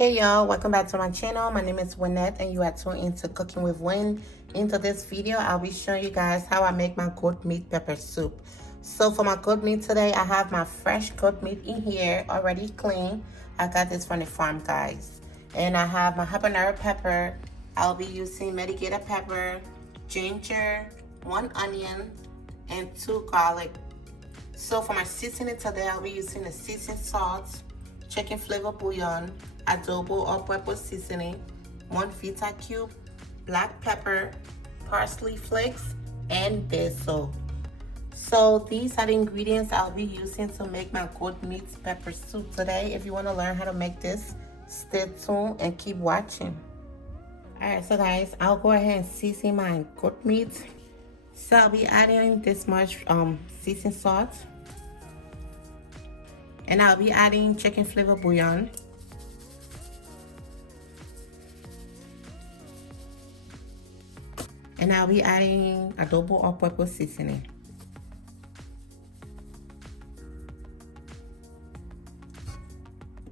Hey y'all, welcome back to my channel. My name is Winnette and you are tuned into Cooking with Winn. Into this video, I'll be showing you guys how I make my goat meat pepper soup. So for my goat meat today, I have my fresh goat meat in here, already clean. I got this from the farm, guys. And I have my habanero pepper. I'll be using melegueta pepper, ginger, 1 onion, and 2 garlic. So for my seasoning today, I'll be using the seasoned salt, chicken flavor bouillon, adobo all-purpose seasoning, 1 feta cube, black pepper, parsley flakes, and basil. So these are the ingredients I'll be using to make my goat meat pepper soup today. If you want to learn how to make this, stay tuned and keep watching. Alright, so guys, I'll go ahead and season my goat meat. So I'll be adding this much seasoned salt. And I'll be adding chicken flavor bouillon. And I'll be adding adobo all-purpose seasoning.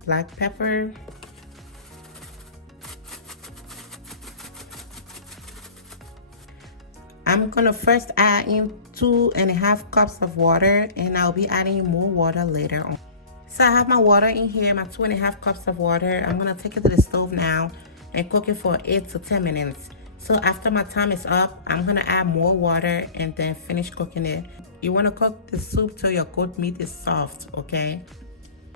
Black pepper. I'm gonna first add in 2.5 cups of water, and I'll be adding more water later on. So I have my water in here, my 2.5 cups of water. I'm gonna take it to the stove now and cook it for 8 to 10 minutes. So after my time is up, I'm gonna add more water and then finish cooking it. You wanna cook the soup till your goat meat is soft, okay?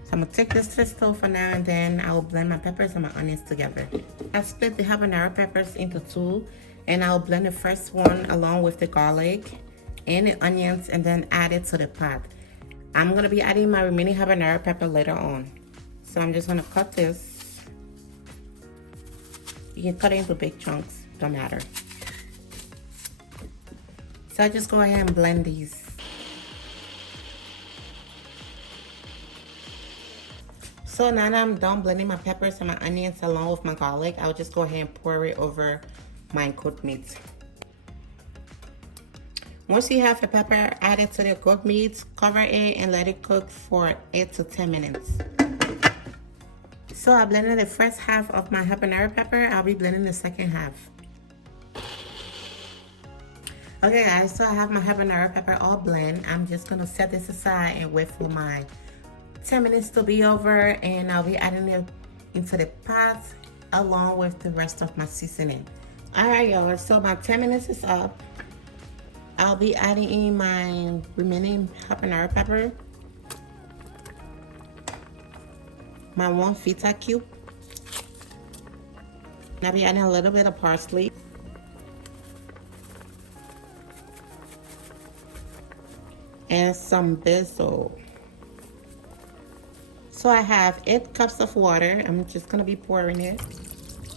So I'm gonna take this to the stove for now, and then I will blend my peppers and my onions together. I split the habanero peppers into 2, and I'll blend the first one along with the garlic and the onions and then add it to the pot. I'm gonna be adding my remaining habanero pepper later on. So I'm just gonna cut this. You can cut it into big chunks, don't matter. So I just go ahead and blend these. So now that I'm done blending my peppers and my onions along with my garlic, I'll just go ahead and pour it over my goat meat. Once you have the pepper added to the goat meat, cover it and let it cook for 8 to 10 minutes. So I blended the first half of my habanero pepper. I'll be blending the second half. Okay guys, so I have my habanero pepper all blend. I'm just gonna set this aside and wait for my 10 minutes to be over, and I'll be adding it into the pot along with the rest of my seasoning. Alright y'all, so my 10 minutes is up. I'll be adding in my remaining habanero pepper, my 1 feta cube, and I'll be adding a little bit of parsley, and some basil. So I have 8 cups of water. I'm just gonna be pouring it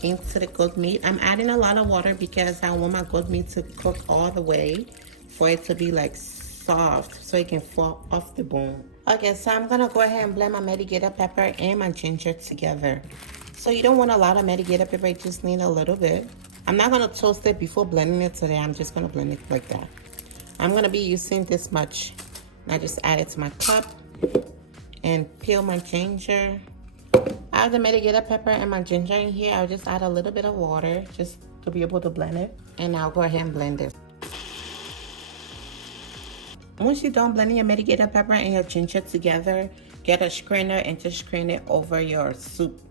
into the goat meat. I'm adding a lot of water because I want my goat meat to cook all the way for it to be like soft so it can fall off the bone. Okay, so I'm gonna go ahead and blend my melegueta pepper and my ginger together. So you don't want a lot of melegueta pepper, you just need a little bit. I'm not gonna toast it before blending it today. I'm just gonna blend it like that. I'm gonna be using this much. I just add it to my cup and peel my ginger. I have the melegueta pepper and my ginger in here. I'll just add a little bit of water just to be able to blend it. And I'll go ahead and blend it. Once you're done blending your melegueta pepper and your ginger together, get a strainer and just strain it over your soup.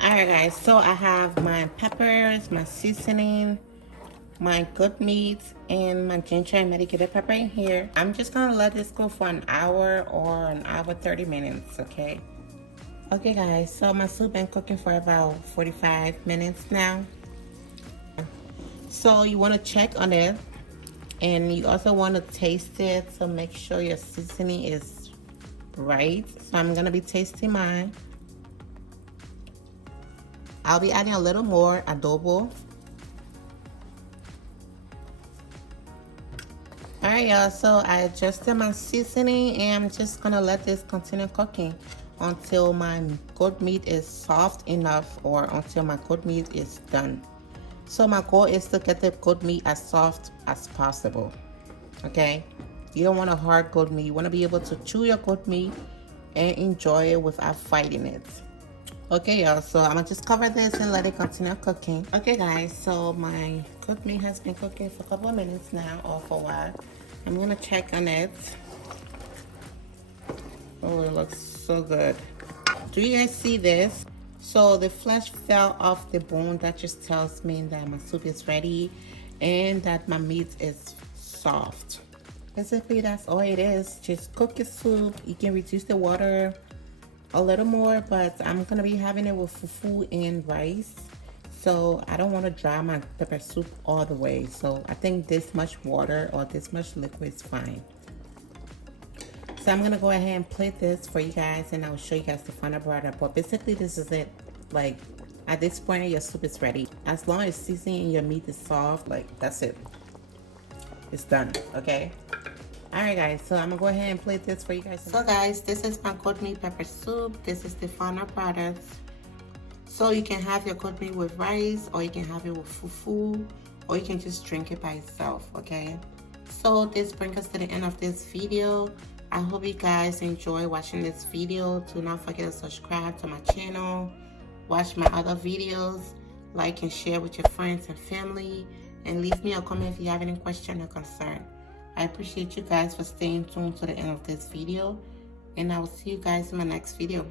Alright guys, so I have my peppers, my seasoning, my goat meat, and my ginger and melegueta pepper in here. I'm just gonna let this go for an hour or an hour 30 minutes, okay? Okay guys, so my soup been cooking for about 45 minutes now. So you want to check on it, and you also want to taste it to make sure your seasoning is right. So I'm gonna be tasting mine. I'll be adding a little more adobo. Alright y'all, so I adjusted my seasoning and I'm just gonna let this continue cooking until my goat meat is soft enough or until my goat meat is done. So my goal is to get the goat meat as soft as possible. Okay, you don't want a hard goat meat. You want to be able to chew your goat meat and enjoy it without fighting it. Okay, y'all, so I'm gonna just cover this and let it continue cooking. Okay, guys, so my goat meat has been cooking for a couple of minutes now, or for a while. I'm gonna check on it. Oh, it looks so good. Do you guys see this? So the flesh fell off the bone. That just tells me that my soup is ready and that my meat is soft. Basically, that's all it is. Just cook your soup. You can reduce the water a little more, but I'm gonna be having it with fufu and rice, so I don't want to dry my pepper soup all the way. So I think this much water or this much liquid is fine. So I'm gonna go ahead and plate this for you guys, and I'll show you guys the final product. But basically, this is it. Like, at this point, your soup is ready. As long as seasoning and your meat is soft, like, that's it. It's done. Okay. Alright, guys, so I'm gonna go ahead and plate this for you guys. So guys, this is my goat meat pepper soup. This is the final product. So you can have your goat meat with rice, or you can have it with fufu, or you can just drink it by itself. Okay, so this brings us to the end of this video. I hope you guys enjoy watching this video. Do not forget to subscribe to my channel, watch my other videos, like and share with your friends and family, and leave me a comment if you have any question or concern. I appreciate you guys for staying tuned to the end of this video, and I will see you guys in my next video.